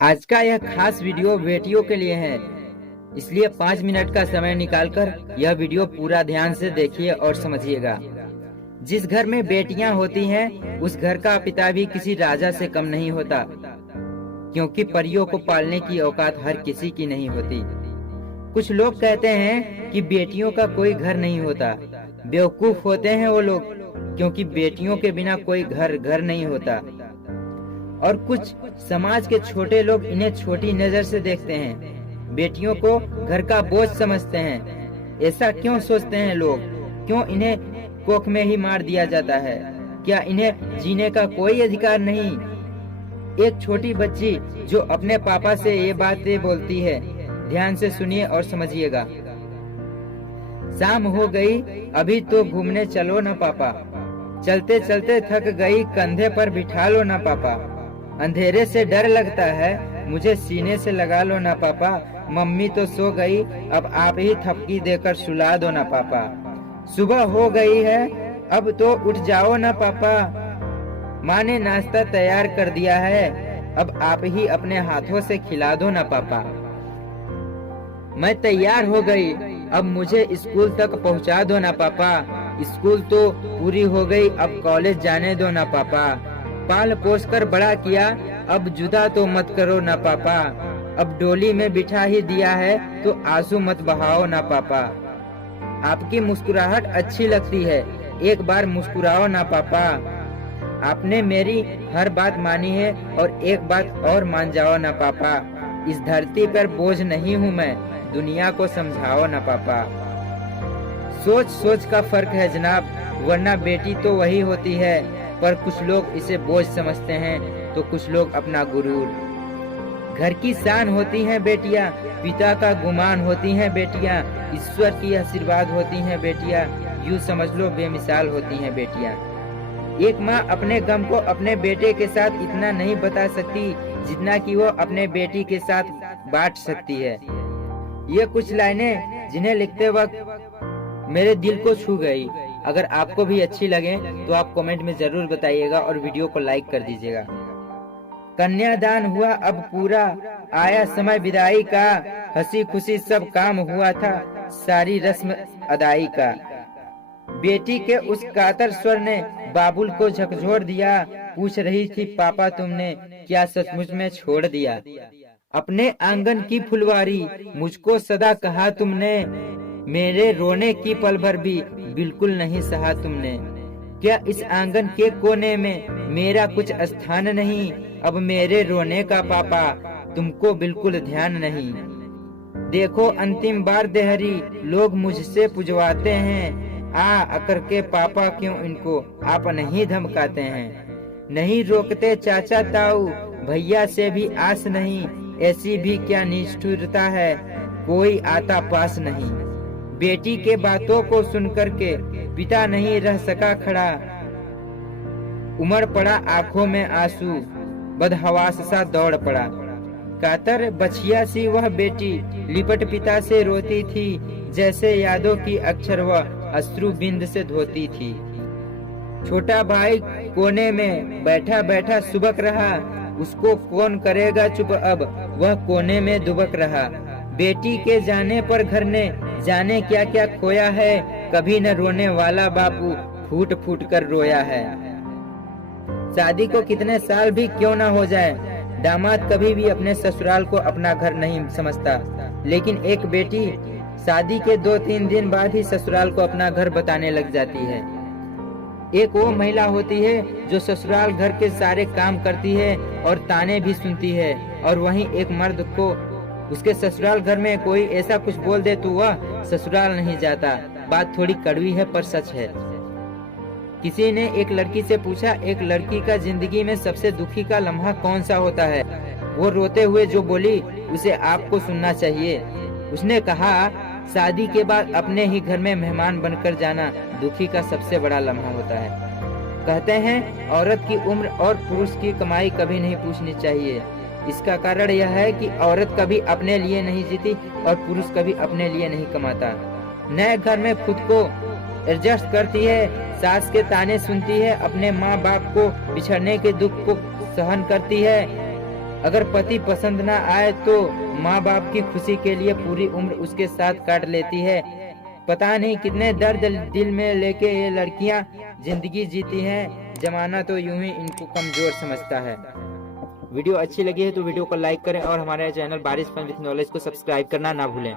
आज का यह खास वीडियो बेटियों के लिए है, इसलिए 5 मिनट का समय निकालकर यह वीडियो पूरा ध्यान से देखिए और समझिएगा। जिस घर में बेटियां होती हैं, उस घर का पिता भी किसी राजा से कम नहीं होता, क्योंकि परियों को पालने की औकात हर किसी की नहीं होती। कुछ लोग कहते हैं कि बेटियों का कोई घर नहीं होता। बेवकूफ होते हैं वो लोग, क्योंकि बेटियों के बिना कोई घर नहीं होता। और कुछ समाज के छोटे लोग इन्हें छोटी नजर से देखते हैं, बेटियों को घर का बोझ समझते हैं। ऐसा क्यों सोचते हैं लोग? क्यों इन्हें कोख में ही मार दिया जाता है? क्या इन्हें जीने का कोई अधिकार नहीं? एक छोटी बच्ची जो अपने पापा से ये बातें बोलती है, ध्यान से सुनिए और समझिएगा। शाम हो गई, अभी तो घूमने चलो ना पापा। चलते चलते थक गई, कंधे पर बिठा लो ना पापा। अंधेरे से डर लगता है, मुझे सीने से लगा लो ना पापा। मम्मी तो सो गई, अब आप ही थपकी देकर सुला दो ना पापा। सुबह हो गई है, अब तो उठ जाओ ना पापा। माँ ने नाश्ता तैयार कर दिया है, अब आप ही अपने हाथों से खिला दो ना पापा। मैं तैयार हो गई, अब मुझे स्कूल तक पहुँचा दो ना पापा। स्कूल तो पूरी हो गई, अब कॉलेज जाने दो ना पापा। पाल पोस कर बड़ा किया, अब जुदा तो मत करो ना पापा। अब डोली में बिठा ही दिया है, तो आंसू मत बहाओ ना पापा। आपकी मुस्कुराहट अच्छी लगती है, एक बार मुस्कुराओ ना पापा। आपने मेरी हर बात मानी है, और एक बात और मान जाओ ना पापा। इस धरती पर बोझ नहीं हूँ मैं, दुनिया को समझाओ ना पापा। सोच सोच का फर्क है जनाब, वरना बेटी तो वही होती है, पर कुछ लोग इसे बोझ समझते हैं, तो कुछ लोग अपना गुरूर। घर की शान होती हैं बेटियां, पिता का गुमान होती हैं बेटियां, ईश्वर की आशीर्वाद होती हैं बेटियां, यूं समझ लो बेमिसाल होती हैं बेटियां। एक माँ अपने गम को अपने बेटे के साथ इतना नहीं बता सकती, जितना कि वो अपने बेटी के साथ बांट सकती है। ये कुछ लाइनें जिन्हें लिखते वक्त मेरे दिल को छू गई। अगर आपको भी अच्छी लगे तो आप कमेंट में जरूर बताइएगा और वीडियो को लाइक कर दीजिएगा। कन्यादान हुआ अब पूरा, आया समय विदाई का। हंसी खुशी सब काम हुआ था, सारी रस्म अदाई का। बेटी के उस कातर स्वर ने बाबुल को झकझोर दिया। पूछ रही थी पापा तुमने क्या सचमुच में छोड़ दिया? अपने आंगन की फुलवारी मुझको सदा कहा तुमने, मेरे रोने की पल भर भी बिल्कुल नहीं सहा तुमने। क्या इस आंगन के कोने में मेरा कुछ स्थान नहीं? अब मेरे रोने का पापा तुमको बिल्कुल ध्यान नहीं। देखो अंतिम बार देहरी लोग मुझसे पुजवाते हैं, आ करके पापा क्यों इनको आप नहीं धमकाते हैं? नहीं रोकते चाचा ताऊ, भैया से भी आस नहीं, ऐसी भी क्या निष्ठुरता है, कोई आता पास नहीं। बेटी के बातों को सुनकर के पिता नहीं रह सका खड़ा, उमड़ पड़ा आंखों में आंसू, बदहवास सा दौड़ पड़ा। कातर बछिया सी वह बेटी लिपट पिता से रोती थी, जैसे यादों की अक्षर वह अश्रु बिंद से धोती थी। छोटा भाई कोने में बैठा बैठा सुबक रहा, उसको कौन करेगा चुप अब, वह कोने में दुबक रहा। बेटी के जाने पर घर ने जाने क्या क्या खोया है, कभी न रोने वाला बापू फूट फूट कर रोया है। शादी को कितने साल भी क्यों ना हो जाए, दामाद कभी भी अपने ससुराल को अपना घर नहीं समझता, लेकिन एक बेटी शादी के 2-3 दिन बाद ही ससुराल को अपना घर बताने लग जाती है। एक वो महिला होती है जो ससुराल घर के सारे काम करती है और ताने भी सुनती है, और वहीं एक मर्द को उसके ससुराल घर में कोई ऐसा कुछ बोल दे तो वह ससुराल नहीं जाता। बात थोड़ी कड़वी है पर सच है। किसी ने एक लड़की से पूछा, एक लड़की का जिंदगी में सबसे दुखी का लम्हा कौन सा होता है? वो रोते हुए जो बोली उसे आपको सुनना चाहिए। उसने कहा, शादी के बाद अपने ही घर में मेहमान बनकर जाना दुखी का सबसे बड़ा लम्हा होता है। कहते हैं औरत की उम्र और पुरुष की कमाई कभी नहीं पूछनी चाहिए। इसका कारण यह है कि औरत कभी अपने लिए नहीं जीती और पुरुष कभी अपने लिए नहीं कमाता। नए घर में खुद को एडजस्ट करती है, सास के ताने सुनती है, अपने माँ बाप को बिछड़ने के दुख को सहन करती है, अगर पति पसंद ना आए तो माँ बाप की खुशी के लिए पूरी उम्र उसके साथ काट लेती है। पता नहीं कितने दर्द दिल में लेके ये लड़कियां जिंदगी जीती हैं। जमाना तो यूं ही इनको कमजोर समझता है। वीडियो अच्छी लगी है तो वीडियो को लाइक करें और हमारे चैनल बारिश फन विथ नॉलेज को सब्सक्राइब करना ना भूलें।